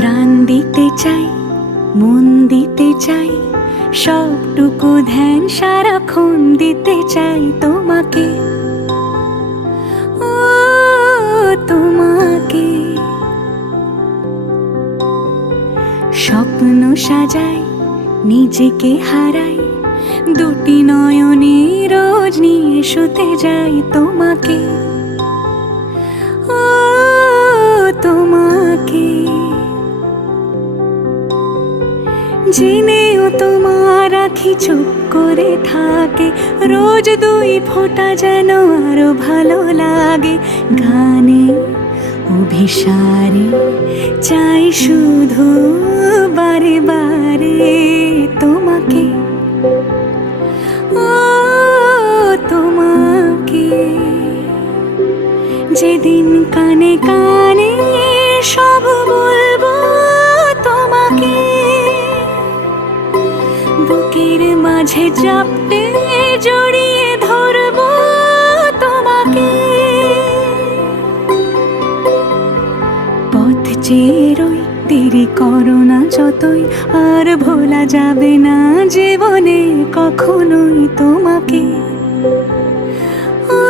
প্রাণ দিতে চাই, মন দিতে চাই, সবটুকু ধ্যান সারাক্ষণ দিতে চাই তোমাকে, ও তোমাকে। স্বপ্ন সাজাই, নিজেকে হারাই, দুটি নয়নে রোজ নিয়ে শুতে যাই তোমাকে, ও তোমাকে। জেনেও তোমার আখি চুপ করে থাকে, রোজ দুই ফোঁটা যেন আরো ভালো লাগে। গানে অভিসারে চাই শুধু বারে বারে তোমাকে, ও তোমাকে। যেদিন কানে কানে সব বলবো তোমাকে, বুকের মাঝে চাপটে জড়িয়ে ধরবো তোমাকে। পথ চেয়ে রই, দেরি করো না যতই, আর ভোলা যাবে না জীবনে কখনোই তোমাকে, ও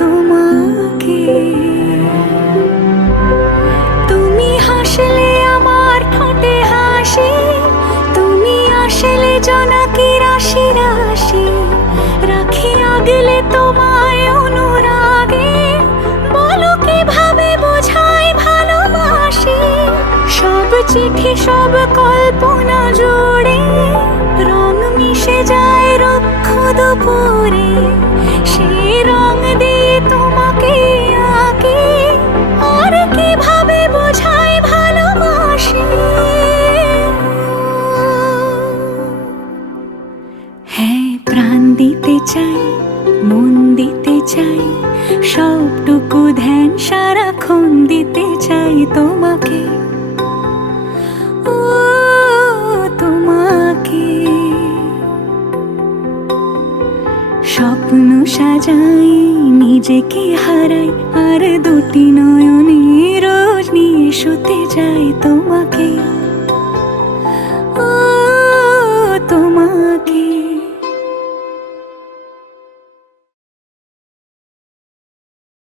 তোমাকে। তুমি হাসলে আমার ঠোঁটে হাসি, তুমি আসলে জোনাকি রাশি রাশি, রাখি আগলে তোমায় অনুরাগে, বলো কিভাবে বোঝাই ভালোবাসি। সব চিঠি সব কল্পনা জুড়ে রং মিশে যায় রুক্ষ দুপুরে, সেই রং দিয়ে তোমাকে আঁকি, আর কিভাবে বোঝাই ভালোবাসি। হ্যাঁ, প্রাণ দিতে চাই, মন দিতে চাই, সবটুকু ধ্যান সারাক্ষণ দিতে চাই তোমাকে, ও তোমাকে। স্বপ্ন সাজাই, নিজেকে হারাই, আর দুটি নয়নে রোজ নিয়ে শুতে যাই তোমাকে।